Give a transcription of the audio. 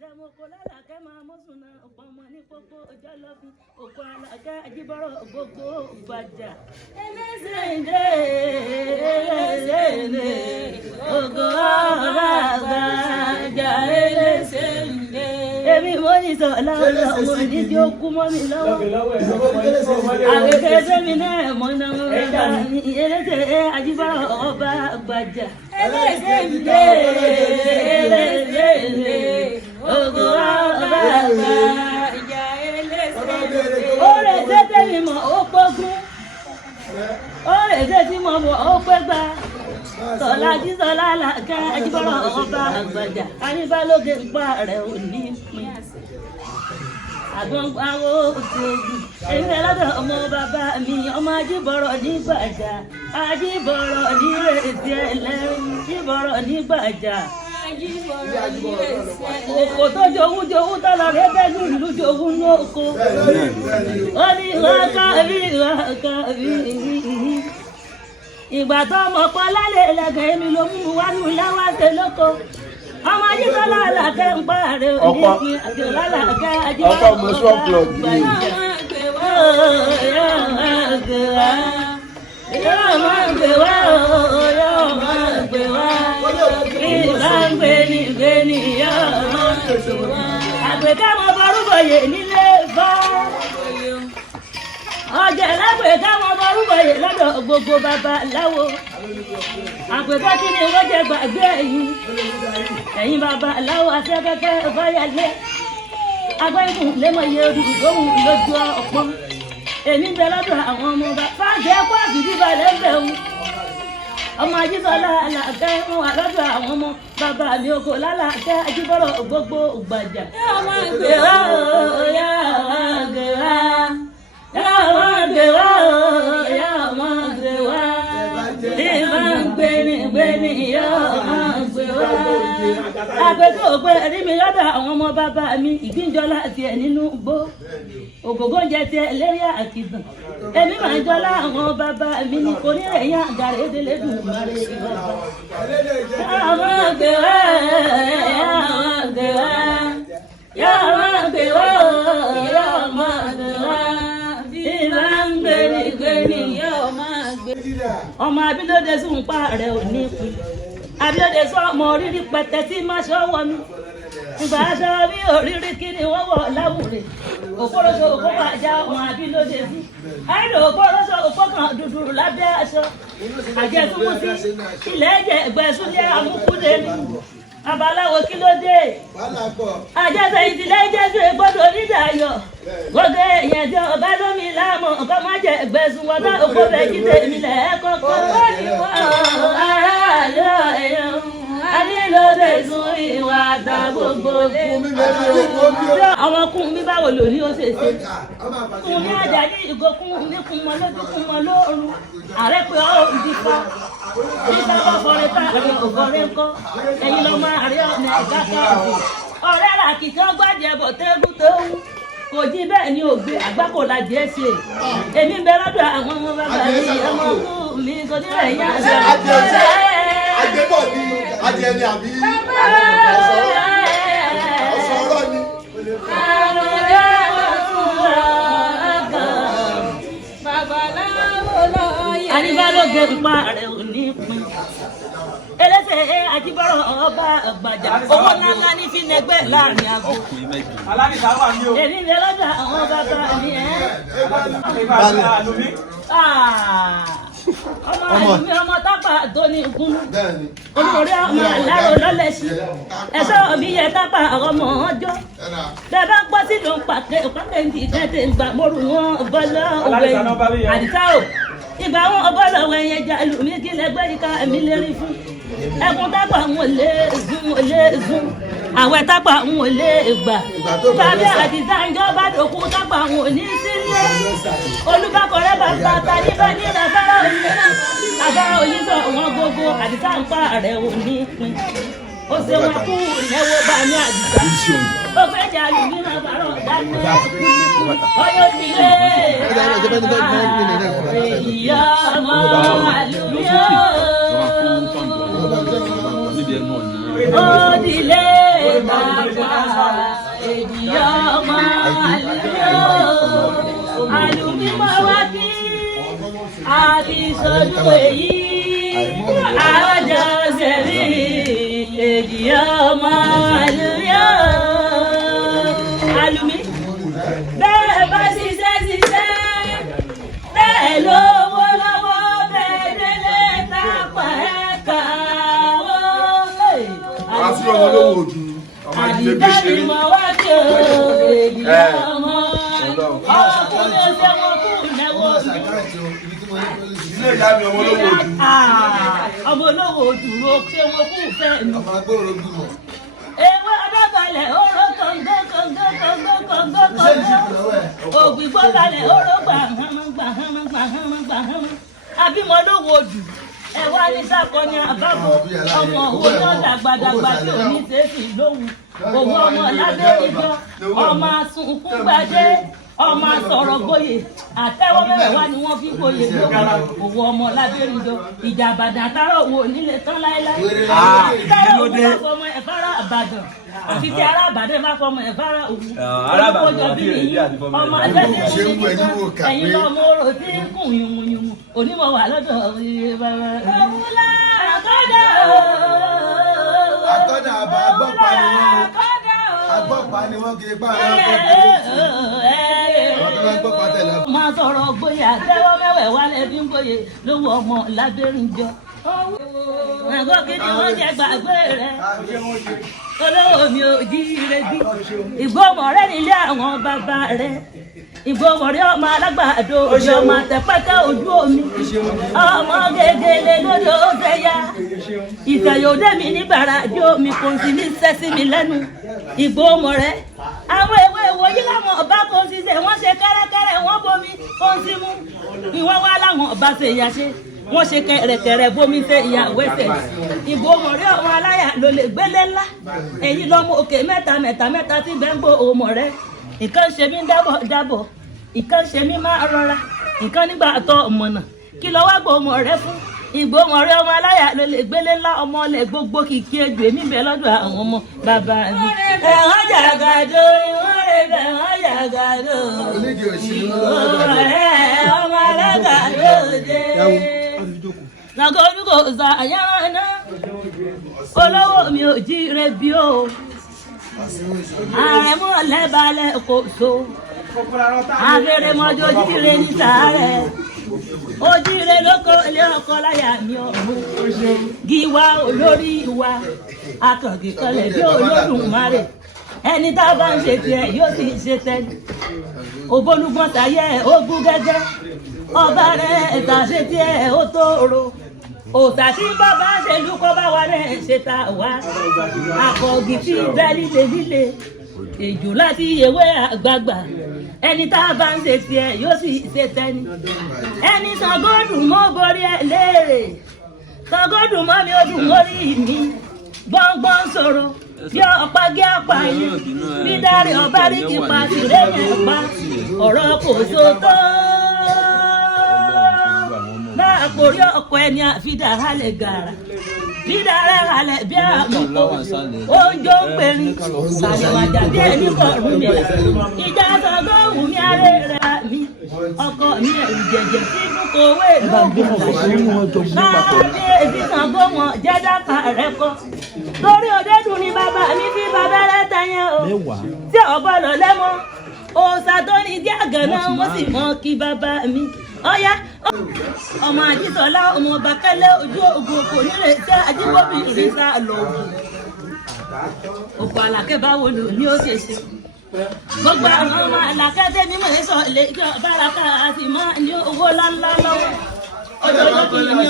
àtẹmọkọ lálàkẹ́ máa mọ́sùn náà ọ̀pọ̀ ọmọ ní pópó ọjọ́ lọ́fin òkú alákẹ́ ajíbọ̀rọ̀ gbogbo gbàjà. ẹlẹ́sìndé ògo ọba gbàjà ẹlẹ́sìndé. èmi mo ní sọ láwọn ọmọ onídìí ó kú mọ́ mi lọ́wọ́. àgbẹ̀kẹ́ sẹ́mi náà mọ́ náà ọba ẹlẹ́sẹ̀ ajíbọ̀rọ̀ ọba gbàjà. ẹlẹ́sìndé ògo ọba gbàjà ẹlẹ́sìndé. ó lè tètè mi mọ̀ ó pọ́gún. ó lè tètè mọ̀ ó pẹ́ gbà. Sọlájí sọlá làkẹ́ ajíbọ̀rọ̀ ọba àgbàjà aníbálóge ń pa rẹ̀ ò ní pín. àgbọ̀ngbàwò òṣèlú èmi lọ́dọ̀ ọmọ bàbá mi ọmọ ajíbọ̀rọ̀ ní gbàjà ajíbọ̀rọ̀ ní rèétí ẹlẹ́rìí ajíbọ̀rọ̀ ní gbàjà. Oko tó jowú tọ́lọ̀ rẹ̀ bẹ́ẹ̀ lù jowú ní oko. ó ní ìwákàbí ìgbà tó mọ̀ pọ̀ lálẹ́ ẹlẹ́gàn èmi ló mú wá nù láwá ṣe lóko. ọmọ ajísọ́lá àlàkẹ́ ń pa rẹ̀ òní ìpín àjọlá àlàkẹ́ ajíbọ̀rọ̀ ọba àgbà. yóò máa gbé wá yóò máa gbé wá yóò máa gbé wá ìgbà ń gbé ní yóò máa gbé wá. àgbẹ̀ká mọ borúkọ yè nílé bá. ọjà lágbè káwọn ọmọrúbọ yè lọ́dọ̀ gbogbo babaláwo. àpèkọ́ kí ni wọ́n jẹ gbàgbé ẹ̀yin babaláwo afẹ́fẹ́fẹ́ fáyàlé. agbẹ́kùn lẹ́mọ̀ iye olùdóhùn lójú ọ̀pọ̀. èmi ń bẹ lọ́dọ̀ àwọn ọmọ bá fáṣẹ kó àfìdí balẹ̀ ń bẹ̀ wù. ọmọ ajísọ́lá àlàkẹ́ ń wà lọ́dọ̀ àwọn ọmọ bàbá mi oko lálàkẹ́ ajíbọ̀rọ̀ gbogbo gbàjà. yóò máa gbé wá yóò máa gbé wá. Yóò máa gbé wá yóò máa gbé wá. Ìmọ̀ gbéni yóò máa gbé wá. Àgbẹ̀kọ̀ òpè rí mi lọ́dọ̀ àwọn ọmọ bàbá mi ìgbìnjọ́lá tiẹ̀ nínú gbó. Ògògó oúnjẹ tiẹ̀ lérí àkìtàn. Èmi máa ń jọlá àwọn bàbá mi ní onírẹ̀yìn àgàrà èdèlé dùn mọ́rẹ́ ìbàbà. Yóò máa gbé wá yóò máa gbé wá. Yóò máa gbé wá yóò máa gbé wá. ọmọ Abílóde sùn pa rẹ̀ ò ní pin. Abílóde sọ ọmọ orírí pẹtẹ tí má ṣọwọ́ mi. ìgbà aṣọ bí òrírí kí ni wọ́n wọ̀ láwùrè. òkúròṣọ òkú àjà ọmọ Abílóde sí. àìlò òkúròṣọ òkú kan dúdú lábẹ́ aṣọ. àjẹsùnmùsí ilẹ̀ ẹ̀jẹ̀ ẹ̀gbẹ́sùlẹ̀ amúkúlẹ̀ ni. Babaláwo kí ló dé? Àjẹsẹ̀ ìdílé Jésù gbọ́dọ̀ onídàáyọ̀. Gbogbo èèyàn tí ọba lómi láàmú ọkọ má jẹ ẹgbẹ́sùn wọn tá òkú bẹ̀ jí tèmi lẹ̀ ẹ́ kọ́kọ́. Wọ́n ní wọ́n aráàlú ẹ̀yàn. Abílóde sùn ìwà àgbà gbogbo lé. Àwọn kún mi báwo lò ní ó ṣe ṣe? Kún mi Àjàyí ìgò kún mi kún mọ lójú kún mọ lóorun. Ààrẹ pé ọ́ ìdìpá. Nígbà bá fọrẹ tá àrẹ kò fọrẹ ńkọ́. Ẹ̀yin lọ máa rí ọ̀nà ẹ̀ka káàkiri. Ọ̀rẹ́ rà kìkì ọgbàdì ẹ̀bọ̀ tẹ́gùn tó wú. Kò jí bẹ́ẹ̀ ni ògbé àgbákò la jẹ́ ṣe. Èmi ń bẹ lọ́dọ̀ àwọn ọmọ bàbá mi ọmọ kú mi kò ní rẹ̀ yá. Àgbébọ̀ ni adìẹ ni àbí ọ̀sán ọ̀rọ̀ ni. Aníbálóge ń pa rẹ̀ ò ní pin. Ẹlẹ́sẹ̀ ajíbọ̀rọ̀ ọba àgbàjà owó ńláńlá ní fi nẹgbẹ́ láàrin àgọ́. Èmi ń bẹ lọ́dọ̀ àwọn bàbá mi ọmọ àlùmí ọmọ tápà tó ní ìkúnnú olórí ọmọ àlárò lọ́lẹ́sí ẹ̀ṣọ́ òbí yẹ tápà ọmọ ọjọ́ bẹ́ẹ̀ bá gbọ́ sí ló ń pàkẹ́ òpákẹ́ǹtì kẹ́tẹ́ ìgbà mọ́rù wọn bọ́lá òwe àdìsá o ìgbà wọn bọ́lá òwe yẹn jà lùmí kí lẹ́gbẹ́ yìí ká èmi lérí fún ẹkún tápà ń wọlé zoom àwẹ̀ tápà ń wọlé gbà tàbí àdìsá ìjọba dòkú tápà ń wọlé sílé olùbákọ̀rẹ́ bàbá tàbí bá ní ìrẹ̀fẹ́rẹ́ òyìnbó àbára òyìnbó wọn gbogbo àdìsá ń pa rẹ̀ ò ní pin ó ṣe wọn kú ìnáwó bá ní àdìsá ó fẹ́ jà lùmí máa bàárọ̀ dáná ọyọ́ ti lé ìyá ọmọ àlùmí ó dilé. bàbá ènìyàn ọmọ àlùmímọ́ wá kí àti sọdún èyí àjọ sẹ́rí ènìyàn ọmọ àlùmí bẹ́ẹ̀ bá ṣiṣẹ́ bẹ́ẹ̀ lówó lọ́wọ́ bẹ́ẹ̀ délé tápà ẹ̀ka àti ọmọ olówó ojú ọmọ ìdílé bí ṣe rí. àdìgbàlùmọ̀ wá kí ọmọ ọkùnrin ọ̀sẹ̀ wọn kú ìnáwó ilé ìyá mi ọmọ olówó ojú. ọmọ olówó ojú ló ṣe wọn kú fẹ́ mi. ewé ọdọ́gbalẹ̀ oró kọ̀ǹgọ́ ògbìgbọ́ balẹ̀ oró gbàhámà abímọ olówó ojú ẹ wá ní sàkọni àbábọ ọmọ owó náà dàgbàdàgbà tí ò ní sèéfì lóhùn òwò ọmọ lábẹ́ ìjọ ọmọ asunkún gbadé ọmọ sọ̀rọ̀ gboyè àtẹ́wọ́ mẹ́wàá ni wọ́n fi gboyè lóko òwò ọmọ lábẹ́ ìjọ ìjà àbàdàn àtàrà òwò nílé tán láéláé àtàrà òwò bá fọmọ ẹ̀fárà àbàdàn àfi tí ará àbàdàn bá fọmọ ẹ̀fárà òwò olùkọ́jọ bí mi ọmọ àtẹ́tẹ́ ẹ̀yin lọ́mọ orò tí ń kùn yùmùyùmù onímọ̀ wà lọ́dọ̀ akọ́dà àbá agbọ́pa ni wọ́n kiri pa àwọn akọ́kọ́ tẹ̀lé. máa sọ̀rọ̀ gboyè àtẹ́wọ́ mẹ́wẹ̀ wálé bí ń gboyè lówó ọmọ lábẹ́rìnjọ. ẹ̀kọ́ kí ni wọ́n jẹ gbàgbé rẹ̀ olówó mi ò jí ire bí ìgbọ́mọ̀ rẹ̀ nílé àwọn bàbá rẹ̀ ìgbọ́mọ̀ rẹ̀ ọmọ alágbàdo òjò ọmọ àtẹ̀pẹ́kẹ́ ojú omi ọmọ gègèlè lódò ó fẹ́ yá ìfẹ̀yòdé mi ní bàràdé omi kò sí ní sẹ́sí mi lẹ́nu ìgbọ́mọ̀ rẹ̀ àwọn ewé ìwòyí láwọn ọba kò sí ṣe wọ́n ṣe kẹ́rẹ́kẹ́rẹ́ wọ́n bomi kò sí mú ìwọ́n wá láwọn ọba ṣe ìyàṣe wọ́n ṣe kẹ̀rẹ̀kẹ̀rẹ̀ bomi ṣe ìyàwó ẹsẹ̀ ìgbọ́mọ̀ rẹ̀ ọmọ aláyà ló lè gbélé ńlá èyí lọ́mọ òkè mẹ́ta tí gbẹ́ngbó ọmọ rẹ̀ nǹkan ṣe mí dábọ̀ nǹkan ṣe mí máa rọra nǹkan nígbà tó ọmọ náà kí lọ wá gbọ́ ọmọ rẹ fún ìgbọ́mọ rẹ ọmọ aláyà ló lè gbélé ńlá ọmọ ọlẹ̀ gbogbo kìkì egbè níbẹ̀ lọ́dọ̀ àwọn ọmọ bàbá mi. ẹ̀wọ̀n jàgàdo ìwọ̀n rẹ̀ ẹ̀wọ̀n jàgàdo ọmọ alágàdo dé. nàgọ́dúkọ̀ ṣàyàrá náà olówó mi ò jí re bí o ààrẹ mú ọ̀lẹ́balẹ̀ kò so àfẹ́rẹ́ mọ́jọ́ jíire ní sàárẹ̀ ojíire lóko ilé ọkọ láyà mi ọ̀hún gíwá olórí wa akànkì kanlẹ̀ bí Olódùmarè ẹni tá a bá ń ṣe tiẹ̀ yóò sì ṣe tẹ́lẹ̀ ògbólúgbọ́n tayẹ́ ogún gẹ́gẹ́ ọba rẹ̀ ẹ̀ta ṣe tiẹ̀ ó tóoro òòtà tí bàbá ṣèlú kọ́ bá wa rẹ̀ ṣe ta wá àkọ́gì tí bẹ́ líle èjò láti ewé àgbààgbà ẹni tá a bá ń ṣe tiẹ̀ yóò sì ṣe tẹ́ni ẹni Ṣàngódùn mọ́ borí ẹ̀ léèrè Ṣàngódùn mọ́ mi ó dùn mórí mi gbọ́ngbọ́n sọ̀rọ̀ bí ọ̀pá gé àpá yẹn bí dárí ọba rí kí pa tìrẹ́ yẹn pa ọ̀rọ̀ kò so tó náà kórí ọkọ ẹni àfidà halẹ̀ gàrà dídá rẹ̀ halẹ̀ bí àmúkò oúnjẹ ń pèrin sàlẹ̀wàjà bí ẹni kọ̀ọ̀rún mi là ìjà Ṣàngóhùn mi aré rẹ̀ mi ọkọ mi ẹ̀rù jẹ̀jẹ̀ tí kò wé lóògùn máa bí èsì Ṣàngó wọn jẹ́dáka rẹ̀ kọ́ lórí òdẹ́dùn ni bàbá mi fi bàbá rẹ̀ tẹ̀yẹ o tí ọ̀gbọ́dọ̀ lẹ́mọ́ òòsà tó ní jẹ́ àgànná mo sì mọ kí bàbá mi ọ̀yá ọmọ Àjíṣọlá ọmọ ọba kẹlẹ́ ojú ogun kò nílé tẹ́ ajíbọ́bí ìrísà lọ ògùn òkú Àlàkẹ́ báwo lò ní ó ṣe ṣe gbogbo àwọn ọmọ Àlàkẹ́ tẹ́mi mọ̀ ẹ́ sọ lè kí ọba Àlàkẹ́ àti máa ní owó ńláńlá lọ́wọ́ ọjọ́ lọ́kì ní